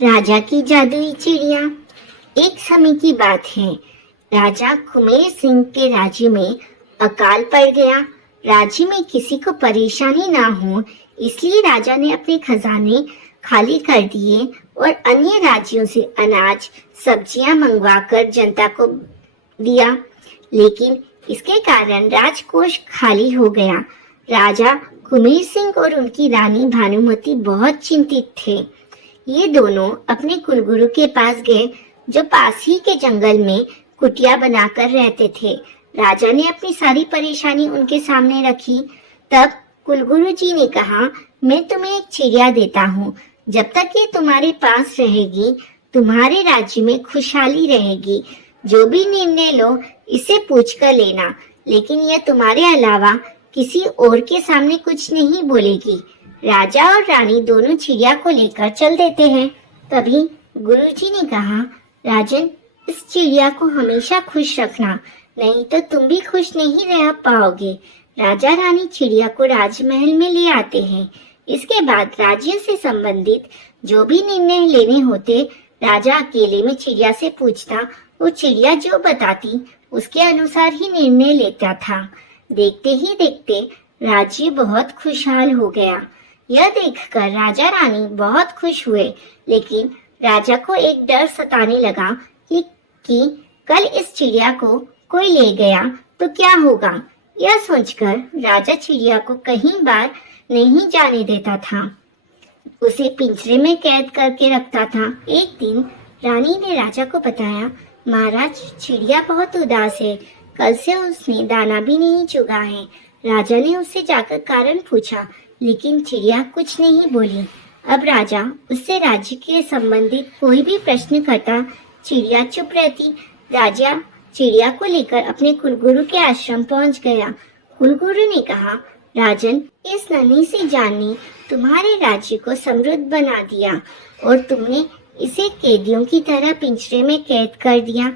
राजा की जादुई चिड़िया। एक समय की बात है, राजा कुमेर सिंह के राज्य में अकाल पड़ गया। राज्य में किसी को परेशानी ना हो, इसलिए राजा ने अपने खजाने खाली कर दिए और अन्य राज्यों से अनाज, सब्जियां मंगवाकर जनता को दिया। लेकिन इसके कारण राजकोष खाली हो गया। राजा कुमेर सिंह और उनकी रानी भानुमती बहुत चिंतित थे। ये दोनों अपने कुलगुरु के पास गए, जो पास ही के जंगल में कुटिया बनाकर रहते थे। राजा ने अपनी सारी परेशानी उनके सामने रखी। तब कुलगुरु जी ने कहा, मैं तुम्हें एक चिड़िया देता हूँ। जब तक ये तुम्हारे पास रहेगी, तुम्हारे राज्य में खुशहाली रहेगी। जो भी निर्णय लो, इसे पूछ कर लेना, लेकिन यह तुम्हारे अलावा किसी और के सामने कुछ नहीं बोलेगी। राजा और रानी दोनों चिड़िया को लेकर चल देते हैं। तभी गुरुजी ने कहा, राजन, इस चिड़िया को हमेशा खुश रखना, नहीं तो तुम भी खुश नहीं रह पाओगे। राजा रानी चिड़िया को राजमहल में ले आते हैं। इसके बाद राज्य से संबंधित जो भी निर्णय लेने होते, राजा अकेले में चिड़िया से पूछता। वो चिड़िया जो बताती, उसके अनुसार ही निर्णय लेता था। देखते ही देखते राज्य बहुत खुशहाल हो गया। यह देखकर राजा रानी बहुत खुश हुए, लेकिन राजा को एक डर सताने लगा कि कल इस चिड़िया को कोई ले गया तो क्या होगा। यह सोचकर राजा चिड़िया को कहीं बाहर नहीं जाने देता था, उसे पिंजरे में कैद करके रखता था। एक दिन रानी ने राजा को बताया, महाराज, चिड़िया बहुत उदास है, कल से उसने दाना भी नहीं चुगा है। राजा ने उससे जाकर कारण पूछा, लेकिन चिड़िया कुछ नहीं बोली। अब राजा उससे राज्य के संबंधित कोई भी प्रश्न करता, चिड़िया चुप रहती। राजा चिड़िया को लेकर अपने कुलगुरु के आश्रम पहुंच गया। कुलगुरु ने कहा, राजन, इस नन्ही सी जान ने तुम्हारे राज्य को समृद्ध बना दिया और तुमने इसे कैदियों की तरह पिंजरे में कैद कर दिया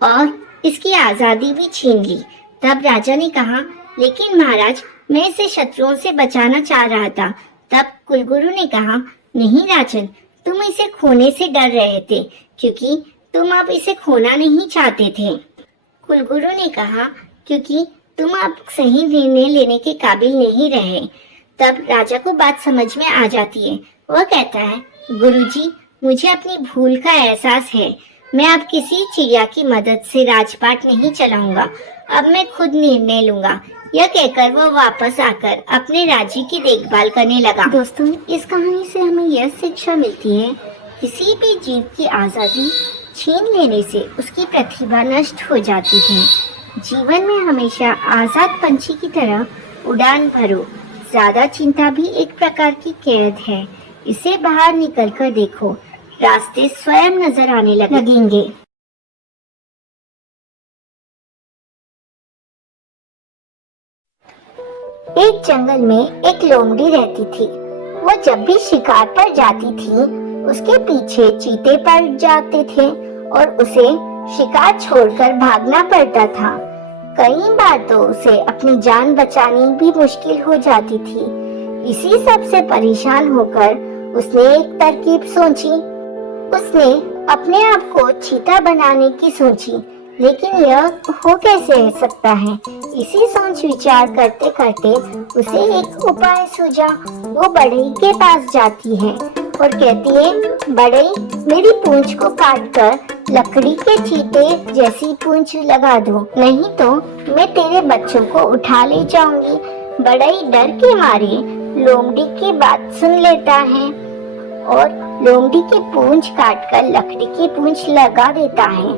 और इसकी आजादी भी छीन ली। तब राजा ने कहा, लेकिन महाराज, मैं इसे शत्रुओं से बचाना चाह रहा था। तब कुलगुरु ने कहा, नहीं राजन, तुम इसे खोने से डर रहे थे, क्योंकि तुम अब इसे खोना नहीं चाहते थे। कुलगुरु ने कहा, क्योंकि तुम अब सही निर्णय लेने के काबिल नहीं रहे। तब राजा को बात समझ में आ जाती है। वह कहता है, गुरुजी, मुझे अपनी भूल का एहसास है। मैं अब किसी चिड़िया की मदद से राजपाट नहीं चलाऊंगा, अब मैं खुद निर्णय लूंगा। यह कहकर वह वापस आकर अपने राज्य की देखभाल करने लगा। दोस्तों, इस कहानी से हमें यह शिक्षा मिलती है, किसी भी जीव की आजादी छीन लेने से उसकी प्रतिभा नष्ट हो जाती है। जीवन में हमेशा आजाद पंछी की तरह उड़ान भरो। ज्यादा चिंता भी एक प्रकार की कैद है। इसे बाहर निकलकर देखो, रास्ते स्वयं नजर आने लगेंगे। एक जंगल में एक लोमड़ी रहती थी। वो जब भी शिकार पर जाती थी, उसके पीछे चीते पड़ जाते थे और उसे शिकार छोड़कर भागना पड़ता था। कई बार तो उसे अपनी जान बचानी भी मुश्किल हो जाती थी। इसी सब से परेशान होकर उसने एक तरकीब सोची। उसने अपने आप को चीता बनाने की सोची, लेकिन यह हो कैसे सकता है। इसी सोच विचार करते करते उसे एक उपाय सूझा। वो बढ़ई के पास जाती है और कहती है, बढ़ई, मेरी पूंछ को काटकर लकड़ी के चीते जैसी पूंछ लगा दो, नहीं तो मैं तेरे बच्चों को उठा ले जाऊंगी। बढ़ई डर के मारे लोमड़ी की बात सुन लेता है और लोमड़ी की पूंछ काटकर लकड़ी की पूंछ लगा देता है।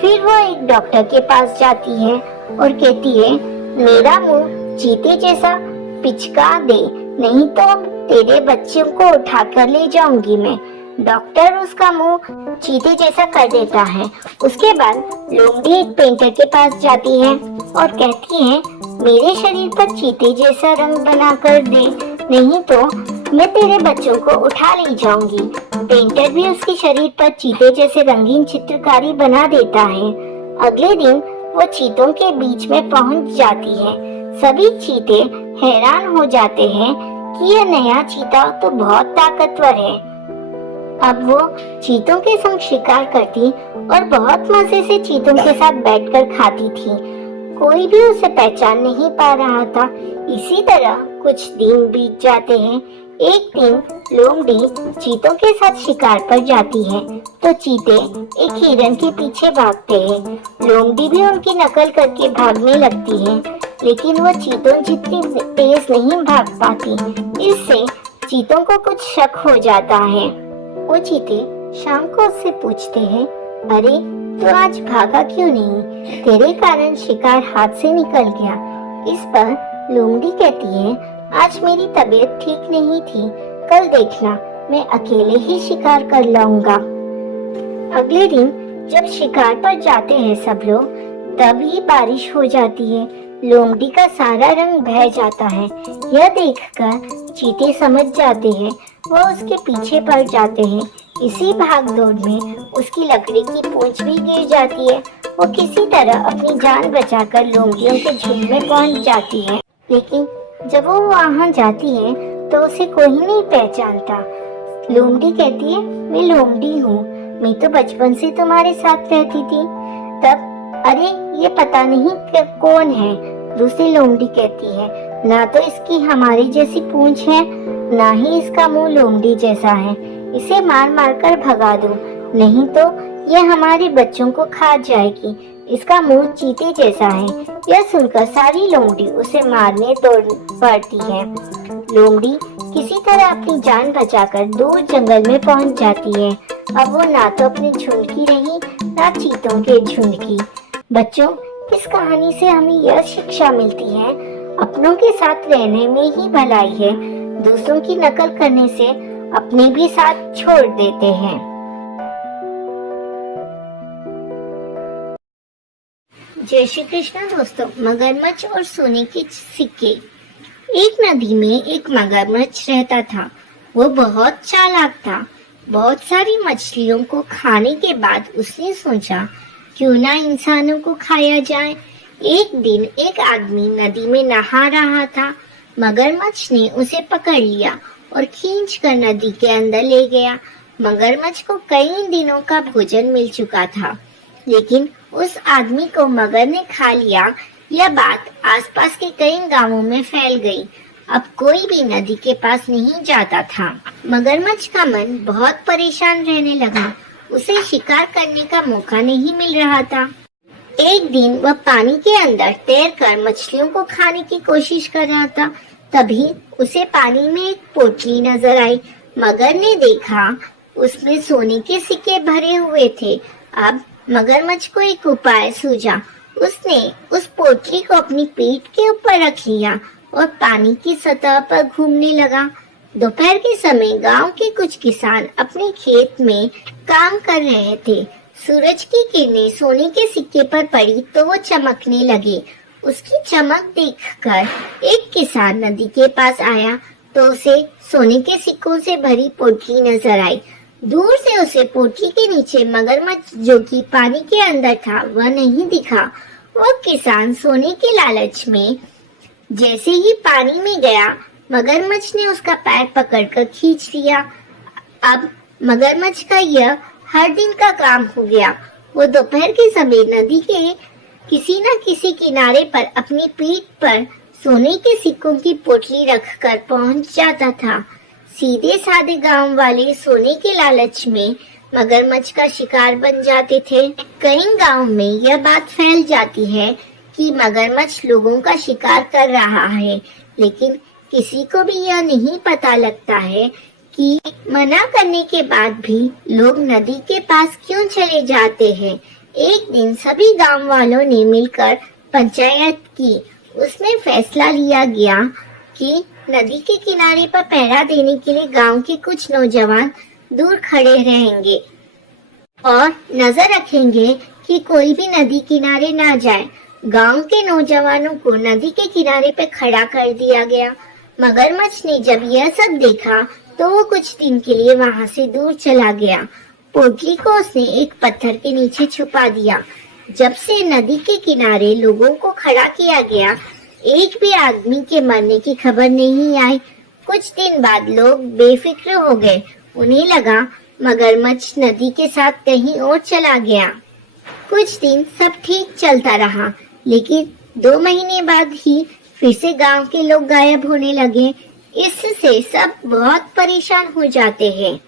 फिर वो एक डॉक्टर के पास जाती है और कहती है, मेरा मुंह चीते जैसा पिचका दे, नहीं तो तेरे बच्चों को उठा कर ले जाऊंगी मैं। डॉक्टर उसका मुंह चीते जैसा कर देता है। उसके बाद लोमड़ी एक पेंटर के पास जाती है और कहती है, मेरे शरीर पर चीते जैसा रंग बना कर दे, नहीं तो मैं तेरे बच्चों को उठा ले जाऊंगी। पेंटर भी उसके शरीर पर चीते जैसे रंगीन चित्रकारी बना देता है। अगले दिन वो चीतों के बीच में पहुंच जाती है। सभी चीते हैरान हो जाते हैं कि यह नया चीता तो बहुत ताकतवर है। अब वो चीतों के संग शिकार करती और बहुत मजे से चीतों के साथ बैठकर खाती थी। कोई भी उसे पहचान नहीं पा रहा था। इसी तरह कुछ दिन बीत जाते हैं। एक दिन लोमड़ी चीतों के साथ शिकार पर जाती है तो चीते एक हिरन के पीछे भागते हैं। लोमड़ी भी उनकी नकल करके भागने लगती है, लेकिन वो चीतों जितनी तेज नहीं भाग पाती। इससे चीतों को कुछ शक हो जाता है। वो चीते शाम को उससे पूछते हैं, अरे तो आज भागा क्यों नहीं? तेरे कारण शिकार हाथ से निकल गया। इस पर लोमड़ी कहती है, आज मेरी तबीयत ठीक नहीं थी, कल देखना मैं अकेले ही शिकार कर लाऊंगा। अगले दिन जब शिकार पर जाते हैं सब लोग, तभी बारिश हो जाती है। लोमड़ी का सारा रंग बह जाता है। यह देखकर चीते समझ जाते हैं, वह उसके पीछे पड़ जाते हैं। इसी भाग दौड़ में उसकी लकड़ी की पूंछ भी गिर जाती है। वो किसी तरह अपनी जान बचाकर लोमड़ियों के झुंड में पहुंच जाती है, लेकिन जब वो वहां जाती है तो उसे कोई नहीं पहचानता। लोमड़ी कहती है, मैं लोमड़ी हूँ, मैं तो बचपन से तुम्हारे साथ रहती थी। तब अरे ये पता नहीं कौन है। दूसरी लोमड़ी कहती है, ना तो इसकी हमारी जैसी पूंछ है, ना ही इसका मुंह लोमड़ी जैसा है। इसे मार मार कर भगा दो, नहीं तो ये हमारे बच्चों को खा जाएगी। इसका मुंह चीते जैसा है। यह सुनकर सारी लोमड़ी उसे मारने दौड़ पड़ती है। लोमड़ी किसी तरह अपनी जान बचाकर दूर जंगल में पहुंच जाती है। अब वो ना तो अपने झुंड की रही, ना चीतों के झुंड की। बच्चों, इस कहानी से हमें यह शिक्षा मिलती है, अपनों के साथ रहने में ही भलाई है। दूसरों की नकल करने से अपने भी साथ छोड़ देते हैं। जय श्री कृष्ण दोस्तों। मगरमच्छ और सोने के सिक्के। एक नदी में एक मगरमच्छ रहता था। वो बहुत चालाक था। बहुत सारी मछलियों को खाने के बाद उसने सोचा, क्यों ना इंसानों को खाया जाए। एक दिन एक आदमी नदी में नहा रहा था। मगरमच्छ ने उसे पकड़ लिया और खींचकर नदी के अंदर ले गया। मगरमच्छ को कई दिनों का भोजन मिल चुका था, लेकिन उस आदमी को मगर ने खा लिया। यह बात आसपास के कई गांवों में फैल गई। अब कोई भी नदी के पास नहीं जाता था। मगरमच्छ का मन बहुत परेशान रहने लगा। उसे शिकार करने का मौका नहीं मिल रहा था। एक दिन वह पानी के अंदर तैरकर मछलियों को खाने की कोशिश कर रहा था। तभी उसे पानी में एक पोटली नजर आई। मगर ने देखा, उसमें सोने के सिक्के भरे हुए थे। अब मगरमच्छ को एक उपाय सूझा। उसने उस पोटली को अपनी पीठ के ऊपर रख लिया और पानी की सतह पर घूमने लगा। दोपहर के समय गांव के कुछ किसान अपने खेत में काम कर रहे थे। सूरज की किरणें सोने के सिक्के पर पड़ी तो वो चमकने लगे। उसकी चमक देखकर एक किसान नदी के पास आया तो उसे सोने के सिक्कों से भरी पोटली नजर आई। दूर से उसे पोटली के नीचे मगरमच्छ जो कि पानी के अंदर था वह नहीं दिखा। वो किसान सोने के लालच में जैसे ही पानी में गया, मगरमच्छ ने उसका पैर पकड़कर खींच लिया। अब मगरमच्छ का यह हर दिन का काम हो गया। वो दोपहर के समय नदी के किसी न किसी किनारे पर अपनी पीठ पर सोने के सिक्कों की पोटली रखकर पहुंच जाता था। सीधे साधे गांव वाले सोने के लालच में मगरमच्छ का शिकार बन जाते थे। कई गांव में यह बात फैल जाती है कि मगरमच्छ लोगों का शिकार कर रहा है, लेकिन किसी को भी यह नहीं पता लगता है कि मना करने के बाद भी लोग नदी के पास क्यों चले जाते हैं। एक दिन सभी गांव वालों ने मिलकर पंचायत की। उसमें फैसला लिया गया कि नदी के किनारे पर पहरा देने के लिए गांव के कुछ नौजवान दूर खड़े रहेंगे और नजर रखेंगे कि कोई भी नदी किनारे ना जाए। गांव के नौजवानों को नदी के किनारे पे खड़ा कर दिया गया। मगरमच्छ ने जब यह सब देखा तो वो कुछ दिन के लिए वहां से दूर चला गया। पोटली को उसने एक पत्थर के नीचे छुपा दिया। जब से नदी के किनारे लोगों को खड़ा किया गया, एक भी आदमी के मरने की खबर नहीं आई। कुछ दिन बाद लोग बेफिक्र हो गए। उन्हें लगा मगरमच्छ नदी के साथ कहीं और चला गया। कुछ दिन सब ठीक चलता रहा, लेकिन 2 महीने बाद ही फिर से गांव के लोग गायब होने लगे। इससे सब बहुत परेशान हो जाते हैं।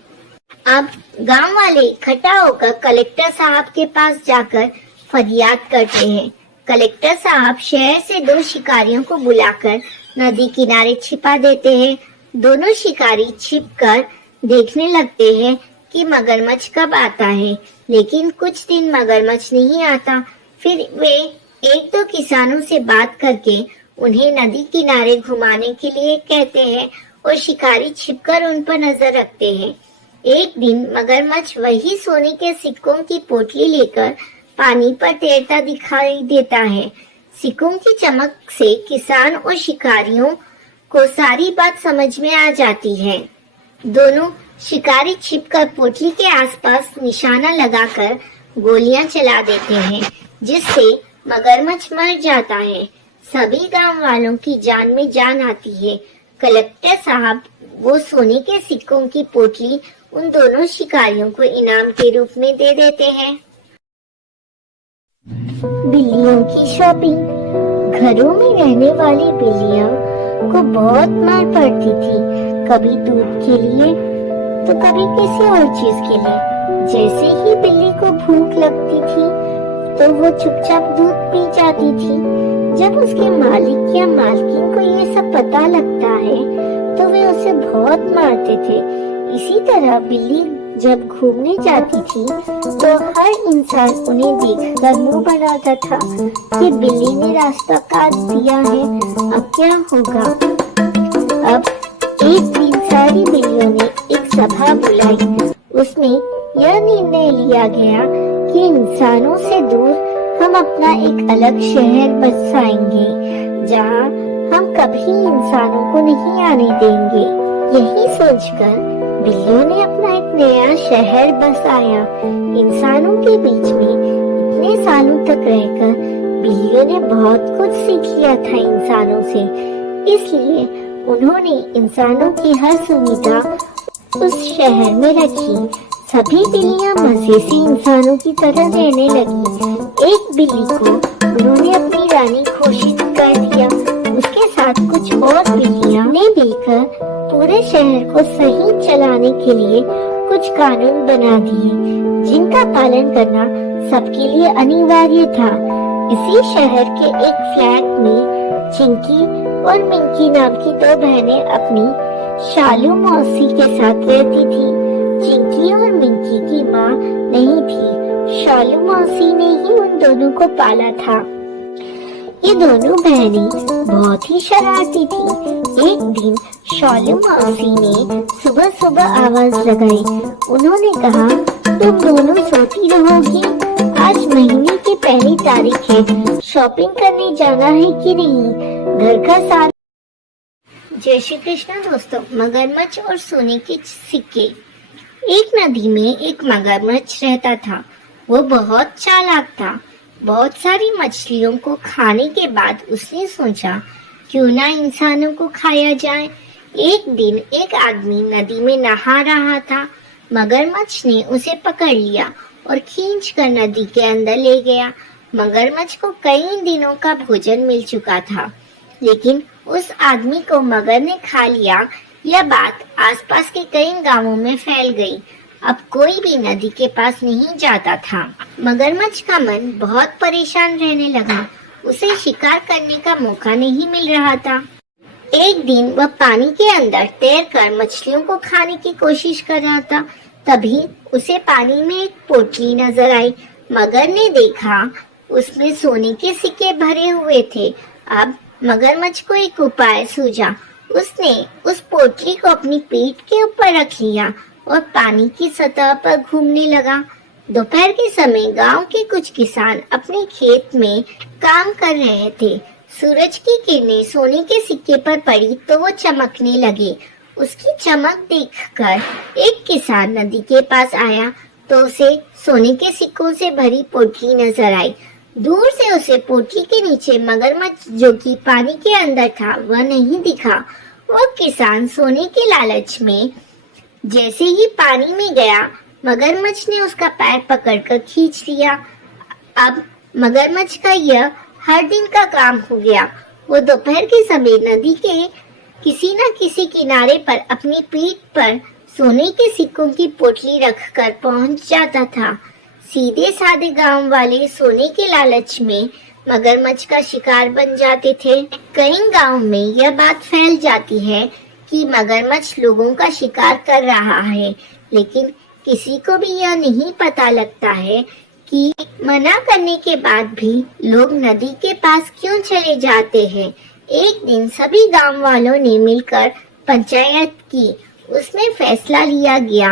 अब गांव वाले इकट्ठा होकर कलेक्टर साहब के पास जाकर फरियाद करते हैं। कलेक्टर साहब शहर से 2 शिकारियों को बुलाकर नदी किनारे छिपा देते हैं। दोनों शिकारी छिपकर देखने लगते हैं कि मगरमच्छ कब आता है, लेकिन कुछ दिन मगरमच्छ नहीं आता। फिर वे 1-2 किसानों से बात करके उन्हें नदी किनारे घुमाने के लिए कहते हैं और शिकारी छिपकर उन पर नजर रखते हैं। एक दिन मगरमच्छ वही सोने के सिक्कों की पोटली लेकर पानी पर तैरता दिखाई देता है। सिक्कों की चमक से किसान और शिकारियों को सारी बात समझ में आ जाती है। दोनों शिकारी छिपकर पोटली के आसपास निशाना लगाकर गोलियां चला देते हैं, जिससे मगरमच्छ मर जाता है। सभी गांव वालों की जान में जान आती है। कलेक्टर साहब वो सोने के सिक्कों की पोटली उन दोनों शिकारियों को इनाम के रूप में दे देते हैं। बिल्लियों की शॉपिंग। घरों में रहने वाली बिल्लियों को बहुत मार पड़ती थी, कभी दूध के लिए तो कभी किसी और चीज के लिए। जैसे ही बिल्ली को भूख लगती थी तो वो चुपचाप दूध पी जाती थी। जब उसके मालिक या मालकिन को ये सब पता लगता है तो वे उसे बहुत मारते थे। इसी तरह बिल्ली जब घूमने जाती थी तो हर इंसान उन्हें देखकर मुंह बनाता था कि बिल्ली ने रास्ता काट दिया है, अब क्या होगा। अब एक दिन सारी बिल्लियों ने एक सभा बुलाई। उसमें यह निर्णय लिया गया कि इंसानों से दूर हम अपना एक अलग शहर बसाएंगे, जहां हम कभी इंसानों को नहीं आने देंगे। यही सोचकर बिल्लियों ने अपना एक नया शहर बसाया। इंसानों के बीच में इतने सालों तक रहकर बिल्लियों ने बहुत कुछ सीख लिया था इंसानों से, इसलिए उन्होंने इंसानों की हर सुविधा उस शहर में रखी। सभी बिल्लियां मजे से इंसानों की तरह रहने लगी। एक बिल्ली को उन्होंने अपनी रानी घोषित कर दिया। उसके साथ कुछ और बिल्लियां ने मिलकर पूरे शहर को सही चलाने के लिए कुछ कानून बना दिए, जिनका पालन करना सबके लिए अनिवार्य था। इसी शहर के एक फ्लैट में चिंकी और मिंकी नाम की 2 बहनें अपनी शालू मौसी के साथ रहती थी। चिंकी और मिंकी की माँ नहीं थी, शालू मौसी ने ही उन दोनों को पाला था। ये दोनों बहनें बहुत ही शरारती थी। एक दिन शालू मौसी ने सुबह सुबह आवाज लगाई। उन्होंने कहा, तुम दोनों सोती रहोगी? आज महीने की पहली तारीख है, शॉपिंग करने जाना है कि नहीं? घर का सारा। जय श्री कृष्ण दोस्तों। मगरमच्छ और सोने के सिक्के। एक नदी में एक मगरमच्छ रहता था। वो बहुत चालाक था। बहुत सारी मछलियों को खाने के बाद उसने सोचा, क्यों ना इंसानों को खाया जाए। एक दिन एक आदमी नदी में नहा रहा था। मगरमच्छ ने उसे पकड़ लिया और खींचकर नदी के अंदर ले गया। मगरमच्छ को कई दिनों का भोजन मिल चुका था, लेकिन उस आदमी को मगर ने खा लिया। यह बात आसपास के कई गांवों में फैल गई। अब कोई भी नदी के पास नहीं जाता था। मगरमच्छ का मन बहुत परेशान रहने लगा। उसे शिकार करने का मौका नहीं मिल रहा था। एक दिन वह पानी के अंदर तैरकर मछलियों को खाने की कोशिश कर रहा था। तभी उसे पानी में एक पोटली नजर आई। मगर ने देखा, उसमें सोने के सिक्के भरे हुए थे। अब मगरमच्छ को एक उपाय सूझा। उसने उस पोटली को अपनी पीठ के ऊपर रख लिया और पानी की सतह पर घूमने लगा। दोपहर के समय गांव के कुछ किसान अपने खेत में काम कर रहे थे। सूरज की किरणें सोने के सिक्के पर पड़ी तो वो चमकने लगे। उसकी चमक देखकर एक किसान नदी के पास आया तो उसे सोने के सिक्कों से भरी पोटली नजर आई। दूर से उसे पोटली के नीचे मगरमच्छ जो कि पानी के अंदर था वह नहीं दिखा। वो किसान सोने के लालच में जैसे ही पानी में गया, मगरमच्छ ने उसका पैर पकड़कर खींच लिया। अब मगरमच्छ का यह हर दिन का काम हो गया। वो दोपहर के समय नदी के किसी न किसी किनारे पर अपनी पीठ पर सोने के सिक्कों की पोटली रखकर पहुंच जाता था। सीधे साधे गांव वाले सोने के लालच में मगरमच्छ का शिकार बन जाते थे। कई गांव में यह बात फैल जाती है कि मगरमच्छ लोगों का शिकार कर रहा है, लेकिन किसी को भी यह नहीं पता लगता है कि मना करने के बाद भी लोग नदी के पास क्यों चले जाते हैं। एक दिन सभी गांव वालों ने मिलकर पंचायत की। उसमें फैसला लिया गया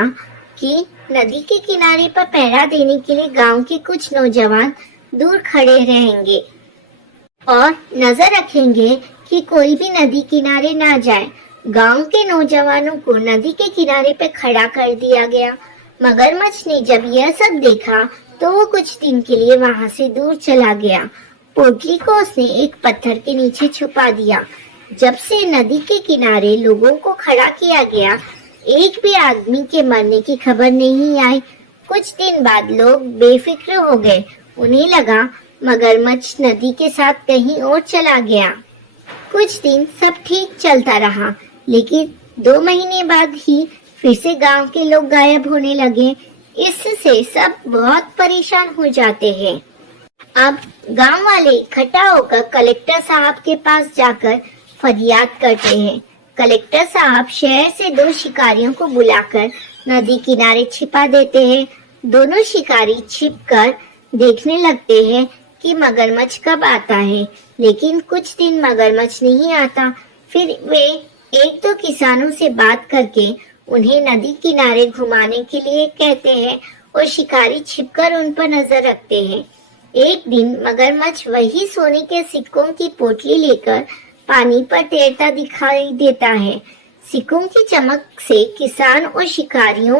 कि नदी के किनारे पर पहरा देने के लिए गांव के कुछ नौजवान दूर खड़े रहेंगे और नजर रखेंगे कि कोई भी नदी किनारे ना जाए। गांव के नौजवानों को नदी के किनारे पे खड़ा कर दिया गया। मगरमच्छ ने जब यह सब देखा तो वो कुछ दिन के लिए वहां से दूर चला गया। पोटली को उसने एक पत्थर के नीचे छुपा दिया। जब से नदी के किनारे लोगों को खड़ा किया गया, एक भी आदमी के मरने की खबर नहीं आई। कुछ दिन बाद लोग बेफिक्र हो गए। उन्हें लगा मगरमच्छ नदी के साथ कहीं और चला गया। कुछ दिन सब ठीक चलता रहा, लेकिन 2 महीने बाद ही फिर से गांव के लोग गायब होने लगे। इससे सब बहुत परेशान हो जाते हैं। अब गांव वाले इकट्ठा होकर कलेक्टर साहब के पास जाकर फरियाद करते हैं। कलेक्टर साहब शहर से 2 शिकारियों को बुलाकर नदी किनारे छिपा देते हैं। दोनों शिकारी छिपकर देखने लगते हैं कि मगरमच्छ कब आता है, लेकिन कुछ दिन मगरमच्छ नहीं आता। फिर वे 1-2 किसानों से बात करके उन्हें नदी किनारे घुमाने के लिए कहते हैं और शिकारी छिपकर उन पर नजर रखते हैं। एक दिन मगरमच्छ वही सोने के सिक्कों की पोटली लेकर पानी पर तैरता दिखाई देता है। सिक्कों की चमक से किसान और शिकारियों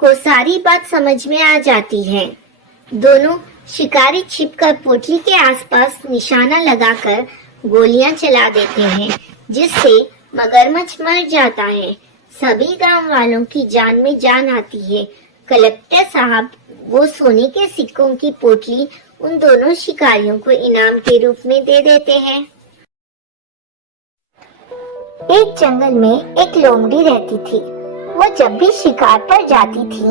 को सारी बात समझ में आ जाती है। दोनों शिकारी छिपकर पोटली के आसपास निशाना लगाकर गोलियां चला देते हैं, जिससे मगरमच्छ मर जाता है। सभी गांव वालों की जान में जान आती है। कलेक्टर साहब वो सोने के सिक्कों की पोटली उन दोनों शिकारियों को इनाम के रूप में दे देते हैं। एक जंगल में एक लोमड़ी रहती थी। वो जब भी शिकार पर जाती थी,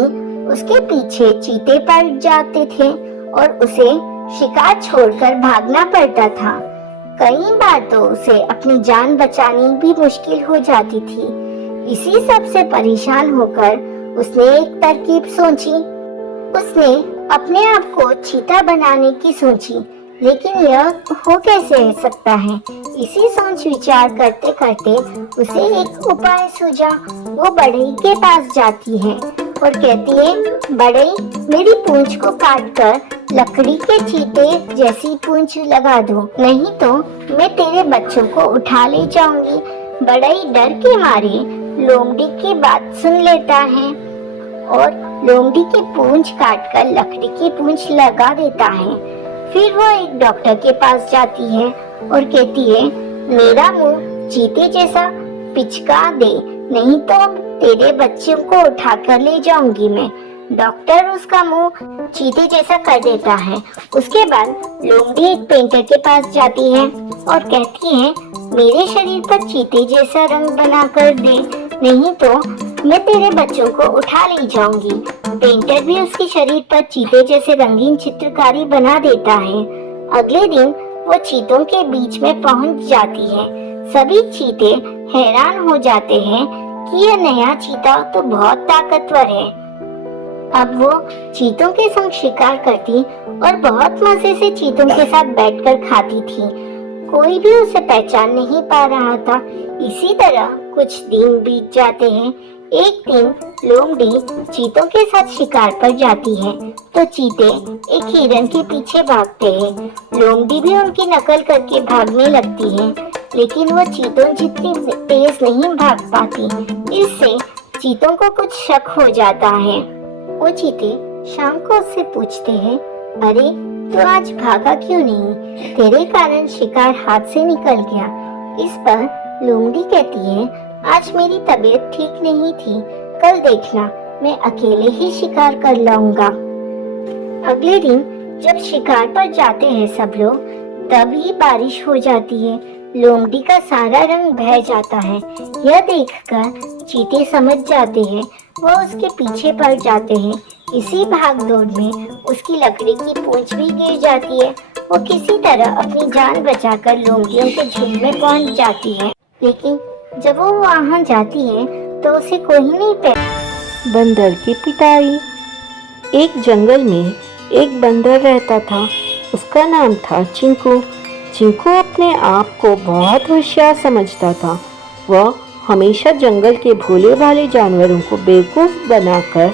उसके पीछे चीते पड़ जाते थे और उसे शिकार छोड़कर भागना पड़ता था। कई बार तो उसे अपनी जान बचानी भी मुश्किल हो जाती थी। इसी सब से परेशान होकर उसने एक तरकीब सोची। उसने अपने आप को चीता बनाने की सोची, लेकिन यह हो कैसे सकता है। इसी सोच विचार करते करते उसे एक उपाय सूझा। वो बढ़ई के पास जाती है और कहती है, बढ़ई, मेरी पूंछ को काटकर लकड़ी के चीते जैसी पूंछ लगा दो, नहीं तो मैं तेरे बच्चों को उठा ले जाऊंगी। बढ़ई डर के मारे लोमड़ी की बात सुन लेता है और लोमड़ी की पूंछ काटकर लकड़ी की पूंछ लगा देता है। फिर वो एक डॉक्टर के पास जाती है और कहती है, मेरा मुंह चीते जैसा पिचका दे, नहीं तो तेरे बच्चों को उठा कर ले जाऊंगी मैं। डॉक्टर उसका मुंह चीते जैसा कर देता है। उसके बाद लोमड़ी एक पेंटर के पास जाती है और कहती है, मेरे शरीर पर चीते जैसा रंग बना कर दे, नहीं तो मैं तेरे बच्चों को उठा ले जाऊंगी। पेंटर भी उसके शरीर पर चीते जैसे रंगीन चित्रकारी बना देता है। अगले दिन वो चीतों के बीच में पहुंच जाती है। सभी चीते हैरान हो जाते हैं कि यह नया चीता तो बहुत ताकतवर है। अब वो चीतों के संग शिकार करती और बहुत मजे से चीतों के साथ बैठकर खाती थी। कोई भी उसे पहचान नहीं पा रहा था। इसी तरह कुछ दिन बीत जाते हैं। एक दिन लोमड़ी चीतों के साथ शिकार पर जाती है तो चीते एक हिरन के पीछे भागते हैं। लोमड़ी भी उनकी नकल करके भागने लगती है, लेकिन वो चीतों जितनी तेज नहीं भाग पाती। इससे चीतों को कुछ शक हो जाता है। वो चीते शाम को उससे पूछते हैं, अरे तो आज भागा क्यों नहीं? तेरे कारण शिकार हाथ से निकल गया। इस पर लोमड़ी कहती है, आज मेरी तबीयत ठीक नहीं थी, कल देखना मैं अकेले ही शिकार कर लाऊंगा। अगले दिन जब शिकार पर जाते हैं सब लोग, तभी बारिश हो जाती है। लोमड़ी का सारा रंग बह जाता है। यह देखकर चीते समझ जाते हैं, वह उसके पीछे पड़ जाते हैं। इसी भाग दौड़ में उसकी लकड़ी की पूंछ भी गिर जाती है। वो किसी तरह अपनी जान बचाकर लोमड़ियों के झुंड में पहुंच जाती है, लेकिन जब वो वहां जाती है तो उसे कोई नहीं पहचानता। बंदर की पिटाई। एक जंगल में एक बंदर रहता था। उसका नाम था चिंकू। चिंकू अपने आप को बहुत होशियार समझता था। वह हमेशा जंगल के भोले भाले जानवरों को बेवकूफ़ बनाकर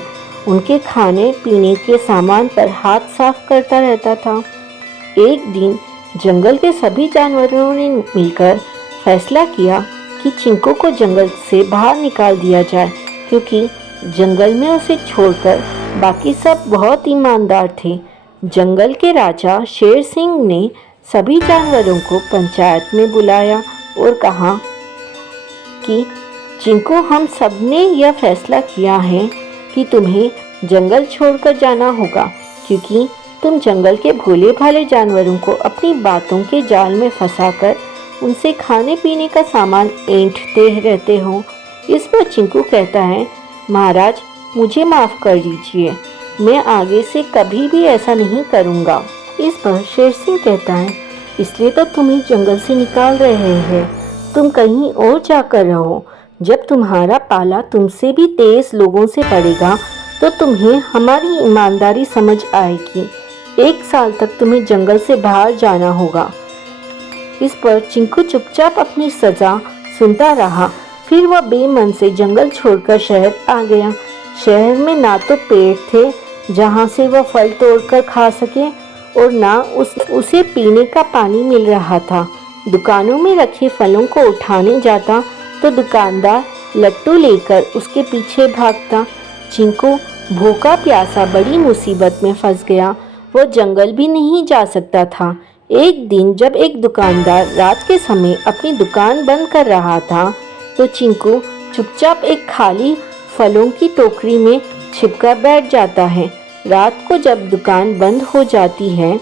उनके खाने पीने के सामान पर हाथ साफ करता रहता था। एक दिन जंगल के सभी जानवरों ने मिलकर फैसला किया कि चिंकू को जंगल से बाहर निकाल दिया जाए, क्योंकि जंगल में उसे छोड़कर बाकी सब बहुत ईमानदार थे। जंगल के राजा शेर सिंह ने सभी जानवरों को पंचायत में बुलाया और कहा कि चिंकू, हम सब ने यह फैसला किया है कि तुम्हें जंगल छोड़कर जाना होगा, क्योंकि तुम जंगल के भोले भाले जानवरों को अपनी बातों के जाल में फंसाकर उनसे खाने पीने का सामान ऐंठते रहते हो। इस पर चिंकू कहता है, महाराज मुझे माफ़ कर दीजिए, मैं आगे से कभी भी ऐसा नहीं करूँगा। इस पर शेर सिंह कहता है, इसलिए तो तुम्हें जंगल से निकाल रहे हैं, तुम कहीं और जाकर रहो। जब तुम्हारा पाला तुमसे भी तेज लोगों से पड़ेगा तो तुम्हें हमारी ईमानदारी समझ आएगी। 1 साल तक तुम्हें जंगल से बाहर जाना होगा। इस पर चिंकू चुपचाप अपनी सज़ा सुनता रहा। फिर वह बेमन से जंगल छोड़कर शहर आ गया। शहर में ना तो पेड़ थे जहाँ से वह फल तोड़कर खा सके, और ना उसे पीने का पानी मिल रहा था। दुकानों में रखे फलों को उठाने जाता तो दुकानदार लट्टू लेकर उसके पीछे भागता। चिंकू भूखा प्यासा बड़ी मुसीबत में फंस गया। वो जंगल भी नहीं जा सकता था। एक दिन जब एक दुकानदार रात के समय अपनी दुकान बंद कर रहा था, तो चिंकू चुपचाप एक खाली फलों की टोकरी में छिपकर बैठ जाता है। रात को जब दुकान बंद हो जाती है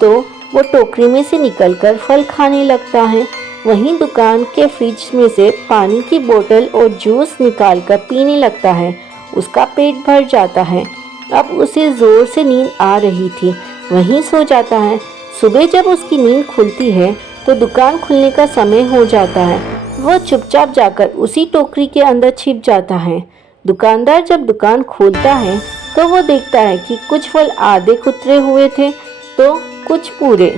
तो वो टोकरी में से निकलकर फल खाने लगता है। वहीं दुकान के फ्रिज में से पानी की बोतल और जूस निकालकर पीने लगता है। उसका पेट भर जाता है। अब उसे ज़ोर से नींद आ रही थी, वहीं सो जाता है। सुबह जब उसकी नींद खुलती है तो दुकान खुलने का समय हो जाता है। वह चुपचाप जाकर उसी टोकरी के अंदर छिप जाता है। दुकानदार जब दुकान खोलता है तो वो देखता है कि कुछ फल आधे कुतरे हुए थे तो कुछ पूरे।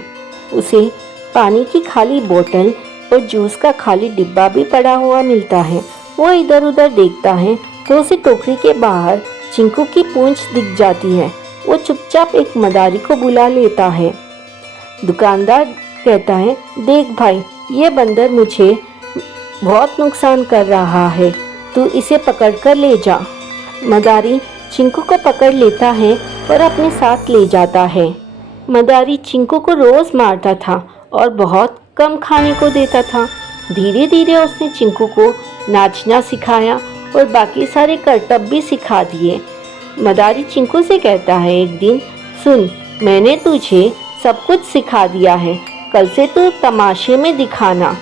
उसे पानी की खाली बोतल और जूस का खाली डिब्बा भी पड़ा हुआ मिलता है। वो इधर उधर देखता है तो उसे टोकरी के बाहर चिंकू की पूंछ दिख जाती है। वो चुपचाप एक मदारी को बुला लेता है। दुकानदार कहता है, देख भाई, ये बंदर मुझे बहुत नुकसान कर रहा है, तू इसे पकड़कर ले जा। मदारी चिंकू को पकड़ लेता है और अपने साथ ले जाता है। मदारी चिंकू को रोज़ मारता था और बहुत कम खाने को देता था। धीरे धीरे उसने चिंकू को नाचना सिखाया और बाकी सारे करतब भी सिखा दिए। मदारी चिंकू से कहता है एक दिन, सुन, मैंने तुझे सब कुछ सिखा दिया है, कल से तू तमाशे में दिखाना।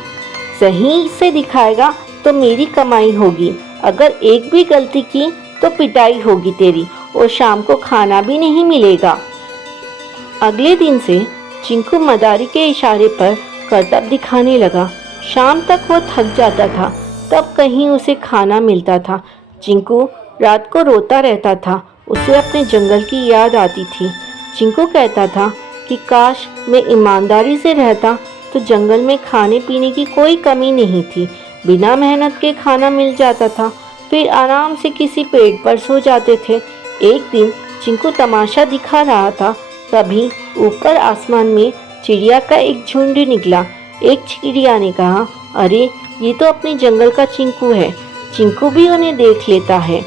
सही से दिखाएगा तो मेरी कमाई होगी, अगर एक भी गलती की तो पिटाई होगी तेरी, और शाम को खाना भी नहीं मिलेगा। अगले दिन से चिंकू मदारी के इशारे पर करतब दिखाने लगा। शाम तक वो थक जाता था, तब कहीं उसे खाना मिलता था। चिंकू रात को रोता रहता था, उसे अपने जंगल की याद आती थी। चिंकू कहता था कि काश मैं ईमानदारी से रहता तो जंगल में खाने पीने की कोई कमी नहीं थी, बिना मेहनत के खाना मिल जाता था, फिर आराम से किसी पेड़ पर सो जाते थे। एक दिन चिंकू तमाशा दिखा रहा था, तभी ऊपर आसमान में चिड़िया का एक झुंड निकला। एक चिड़िया ने कहा, अरे ये तो अपने जंगल का चिंकू है। चिंकू भी उन्हें देख लेता है।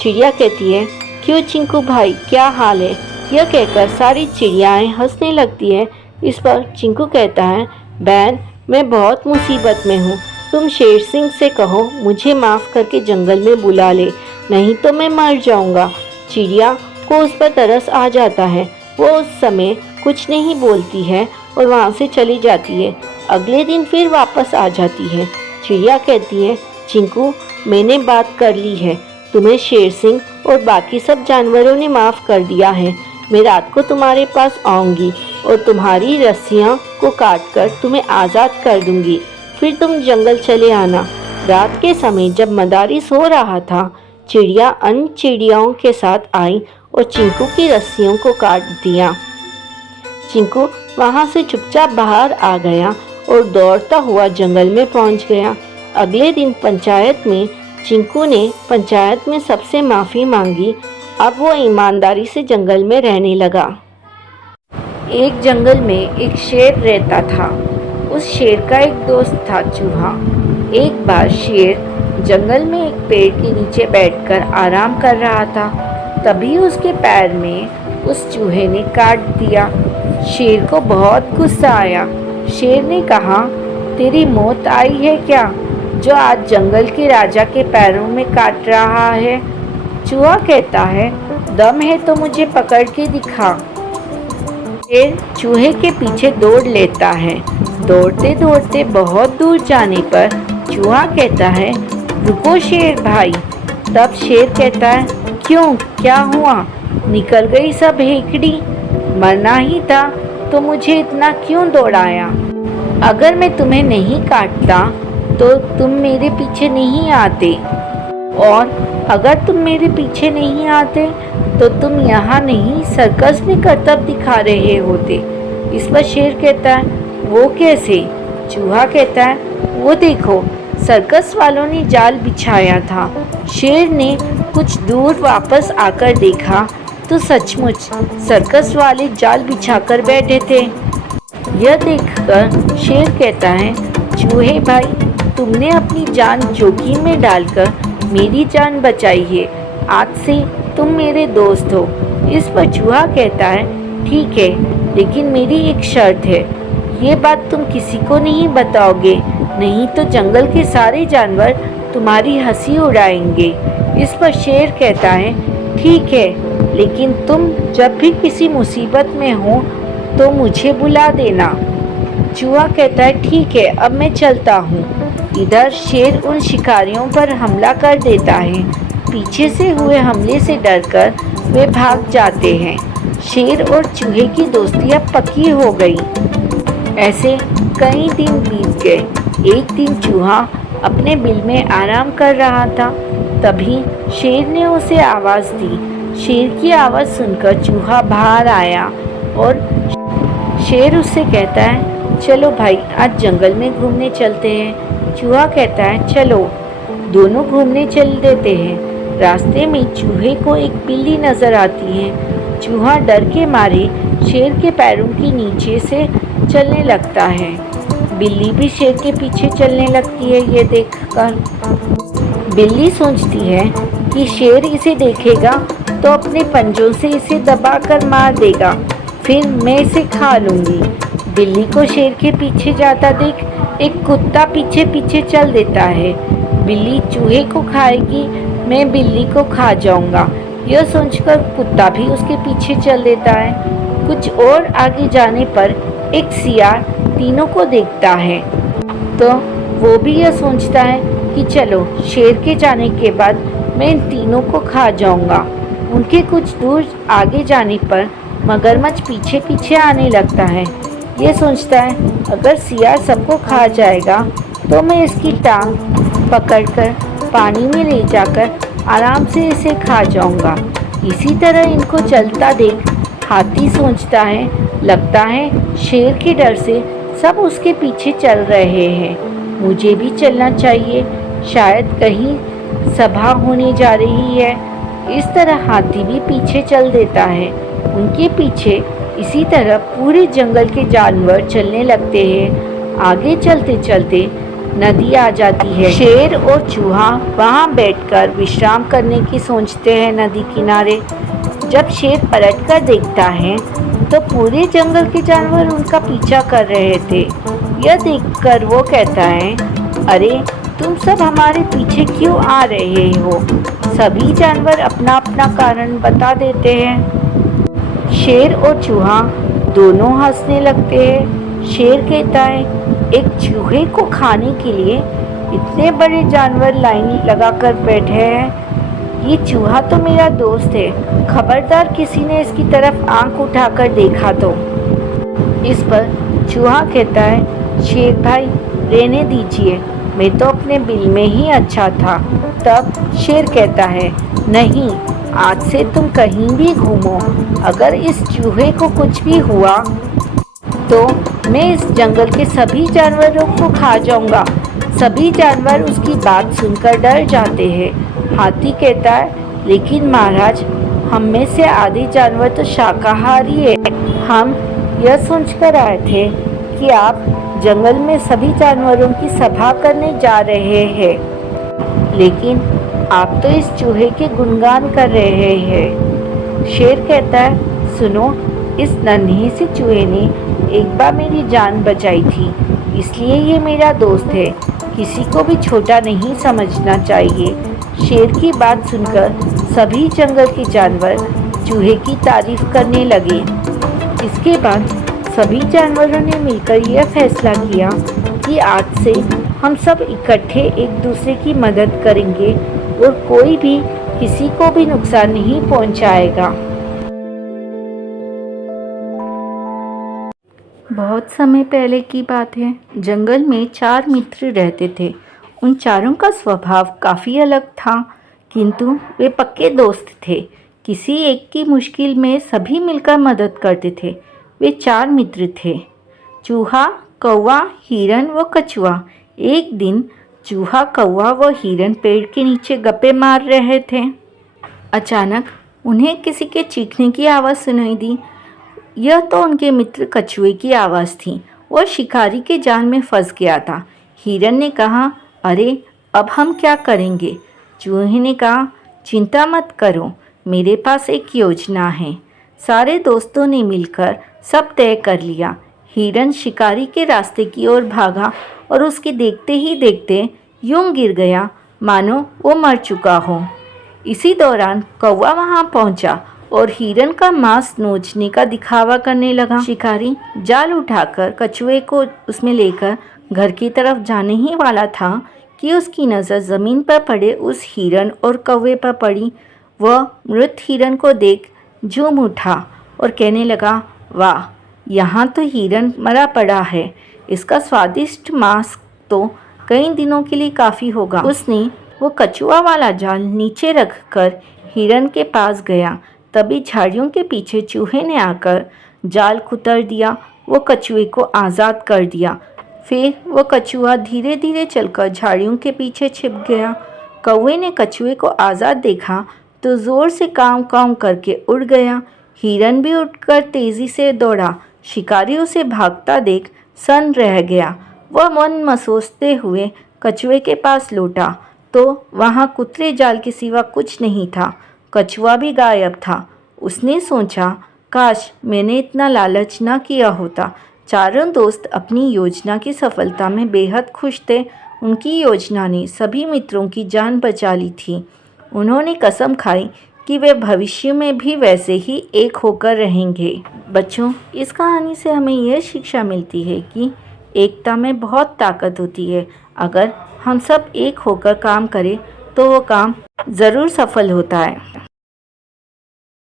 चिड़िया कहती है, क्यों चिंकू भाई, क्या हाल है? यह कहकर सारी चिड़ियाएँ हंसने लगती है। इस पर चिंकू कहता है, बहन, मैं बहुत मुसीबत में हूँ, तुम शेर सिंह से कहो मुझे माफ़ करके जंगल में बुला ले, नहीं तो मैं मर जाऊंगा। चिड़िया को उस पर तरस आ जाता है। वो उस समय कुछ नहीं बोलती है और वहाँ से चली जाती है। अगले दिन फिर वापस आ जाती है। चिड़िया कहती है, चिंकू मैंने बात कर ली है, तुम्हें शेर सिंह और बाकी सब जानवरों ने माफ़ कर दिया है। मैं रात को तुम्हारे पास आऊँगी और तुम्हारी रस्सियाँ को काट कर तुम्हें आज़ाद कर दूँगी। फिर तुम जंगल चले आना। रात के समय जब मदारी सो रहा था, चिड़िया अन्य चिड़ियाओं के साथ आई और चिंकू की रस्सियों को काट दिया। चिंकू वहाँ से चुपचाप बाहर आ गया और दौड़ता हुआ जंगल में पहुँच गया। अगले दिन पंचायत में चिंकू ने पंचायत में सबसे माफ़ी मांगी। अब वो ईमानदारी से जंगल में रहने लगा। एक जंगल में एक शेर रहता था। उस शेर का एक दोस्त था चूहा। एक बार शेर जंगल में एक पेड़ के नीचे बैठकर आराम कर रहा था। तभी उसके पैर में उस चूहे ने काट दिया। शेर को बहुत गुस्सा आया। शेर ने कहा, तेरी मौत आई है क्या, जो आज जंगल के राजा के पैरों में काट रहा है? चूहा कहता है, दम है तो मुझे पकड़ के दिखा। शेर चूहे के पीछे दौड़ लेता है। दौड़ते दौड़ते बहुत दूर जाने पर चूहा कहता है, रुको शेर भाई। तब शेर कहता है, क्यों, क्या हुआ? निकल गई सब हेकड़ी? मरना ही था तो मुझे इतना क्यों दौड़ाया? अगर मैं तुम्हें नहीं काटता तो तुम मेरे पीछे नहीं आते, और अगर तुम मेरे पीछे नहीं आते तो तुम यहाँ नहीं सर्कस में करतब दिखा रहे होते। इस पर शेर कहता है, वो कैसे? चूहा कहता है, वो देखो सर्कस वालों ने जाल बिछाया था। शेर ने कुछ दूर वापस आकर देखा तो सचमुच सर्कस वाले जाल बिछाकर बैठे थे। यह देखकर शेर कहता है, चूहे भाई तुमने अपनी जान जोखिम में डालकर मेरी जान बचाई है। आज से तुम मेरे दोस्त हो। इस पर चूहा कहता है, ठीक है, लेकिन मेरी एक शर्त है। ये बात तुम किसी को नहीं बताओगे, नहीं तो जंगल के सारे जानवर तुम्हारी हंसी उड़ाएंगे। इस पर शेर कहता है, ठीक है, लेकिन तुम जब भी किसी मुसीबत में हो तो मुझे बुला देना। चूहा कहता है, ठीक है, अब मैं चलता हूँ। इधर शेर उन शिकारियों पर हमला कर देता है। पीछे से हुए हमले से डरकर वे भाग जाते हैं। शेर और चूहे की दोस्ती अब पक्की हो गई। ऐसे कई दिन बीत गए। एक दिन चूहा अपने बिल में आराम कर रहा था। तभी शेर ने उसे आवाज़ दी। शेर की आवाज़ सुनकर चूहा बाहर आया और शेर उससे कहता है, चलो भाई आज जंगल में घूमने चलते हैं। चूहा कहता है, चलो। दोनों घूमने चल देते हैं। रास्ते में चूहे को एक बिल्ली नज़र आती है। चूहा डर के मारे शेर के पैरों के नीचे से चलने लगता है। बिल्ली भी शेर के पीछे चलने लगती है। ये देखकर बिल्ली सोचती है कि शेर इसे देखेगा तो अपने पंजों से इसे दबाकर मार देगा, फिर मैं इसे खा लूँगी। बिल्ली को शेर के पीछे जाता देख एक कुत्ता पीछे पीछे चल देता है। बिल्ली चूहे को खाएगी, मैं बिल्ली को खा जाऊँगा। यह सोचकर कुत्ता भी उसके पीछे चल देता है। कुछ और आगे जाने पर एक सियार तीनों को देखता है तो वो भी यह सोचता है कि चलो शेर के जाने के बाद मैं इन तीनों को खा जाऊंगा। उनके कुछ दूर आगे जाने पर मगरमच्छ पीछे पीछे आने लगता है। ये सोचता है अगर सियार सबको खा जाएगा तो मैं इसकी टांग पकड़कर पानी में ले जाकर आराम से इसे खा जाऊंगा। इसी तरह इनको चलता देख हाथी सोचता है, लगता है शेर के डर से सब उसके पीछे चल रहे हैं, मुझे भी चलना चाहिए, शायद कहीं सभा होने जा रही है। इस तरह हाथी भी पीछे चल देता है। उनके पीछे इसी तरह पूरे जंगल के जानवर चलने लगते हैं। आगे चलते चलते नदी आ जाती है। शेर और चूहा वहाँ बैठकर विश्राम करने की सोचते हैं नदी किनारे। जब शेर पलटकर देखता है तो पूरे जंगल के जानवर उनका पीछा कर रहे थे। यह देखकर वो कहता है, अरे तुम सब हमारे पीछे क्यों आ रहे हो? सभी जानवर अपना अपना कारण बता देते हैं। शेर और चूहा दोनों हंसने लगते हैं। शेर कहता है, एक चूहे को खाने के लिए इतने बड़े जानवर लाइन लगाकर बैठे हैं। ये चूहा तो मेरा दोस्त है, खबरदार किसी ने इसकी तरफ आंख उठाकर देखा तो। इस पर चूहा कहता है, शेर भाई रहने दीजिए, मैं तो अपने बिल में ही अच्छा था। तब शेर कहता है, नहीं, आज से तुम कहीं भी घूमो, अगर इस चूहे को कुछ भी हुआ तो मैं इस जंगल के सभी जानवरों को खा जाऊंगा। सभी जानवर उसकी बात सुनकर डर जाते हैं। हाथी कहता है, लेकिन महाराज, हम में से आधे जानवर तो शाकाहारी है। हम यह सोचकर आए थे कि आप जंगल में सभी जानवरों की सभा करने जा रहे हैं, लेकिन आप तो इस चूहे के गुणगान कर रहे हैं। शेर कहता है, सुनो, इस नन्हे से चूहे ने एक बार मेरी जान बचाई थी, इसलिए ये मेरा दोस्त है। किसी को भी छोटा नहीं समझना चाहिए। शेर की बात सुनकर सभी जंगल के जानवर चूहे की तारीफ करने लगे। इसके बाद सभी जानवरों ने मिलकर यह फैसला किया कि आज से हम सब इकट्ठे एक दूसरे की मदद करेंगे और कोई भी किसी को भी नुकसान नहीं पहुंचाएगा। बहुत समय पहले की बात है। जंगल में 4 मित्र रहते थे। उन चारों का स्वभाव काफ़ी अलग था, किंतु वे पक्के दोस्त थे। किसी एक की मुश्किल में सभी मिलकर मदद करते थे। वे 4 मित्र थे, चूहा, कौवा, हिरन व कछुआ। एक दिन चूहा, कौवा व हिरन पेड़ के नीचे गप्पे मार रहे थे। अचानक उन्हें किसी के चीखने की आवाज़ सुनाई दी। यह तो उनके मित्र कछुए की आवाज़ थी। वह शिकारी के जाल में फंस गया था। हिरन ने कहा, अरे अब हम क्या करेंगे? चूहे ने कहा, चिंता मत करो, मेरे पास एक योजना है। सारे दोस्तों ने मिलकर सब तय कर लिया। हिरन शिकारी के रास्ते की ओर भागा और उसके देखते ही देखते यूं गिर गया मानो वो मर चुका हो। इसी दौरान कौवा वहां पहुंचा और हिरन का मांस नोचने का दिखावा करने लगा। शिकारी जाल उठाकर कछुए को उसमें लेकर घर की तरफ जाने ही वाला था कि उसकी नज़र ज़मीन पर पड़े उस हिरन और कौवे पर पड़ी। वह मृत हिरन को देख झूम उठा और कहने लगा, वाह, यहाँ तो हिरन मरा पड़ा है, इसका स्वादिष्ट मांस तो कई दिनों के लिए काफ़ी होगा। उसने वो कछुआ वाला जाल नीचे रखकर हिरन के पास गया। तभी झाड़ियों के पीछे चूहे ने आकर जाल कुतर दिया। वो कछुए को आज़ाद कर दिया। फिर वो कछुआ धीरे धीरे चलकर झाड़ियों के पीछे छिप गया। कौवे ने कछुए को आज़ाद देखा तो ज़ोर से काँव काँव करके उड़ गया। हिरन भी उठकर तेज़ी से दौड़ा। शिकारी उसे भागता देख सन्न रह गया। वह मन मसोसते हुए कछुए के पास लौटा तो वहाँ कुतरे जाल के सिवा कुछ नहीं था। कछुआ भी गायब था। उसने सोचा, काश मैंने इतना लालच न किया होता। चारों दोस्त अपनी योजना की सफलता में बेहद खुश थे। उनकी योजना ने सभी मित्रों की जान बचा ली थी। उन्होंने कसम खाई कि वे भविष्य में भी वैसे ही एक होकर रहेंगे। बच्चों, इस कहानी से हमें यह शिक्षा मिलती है कि एकता में बहुत ताकत होती है। अगर हम सब एक होकर काम करें तो वो काम ज़रूर सफल होता है।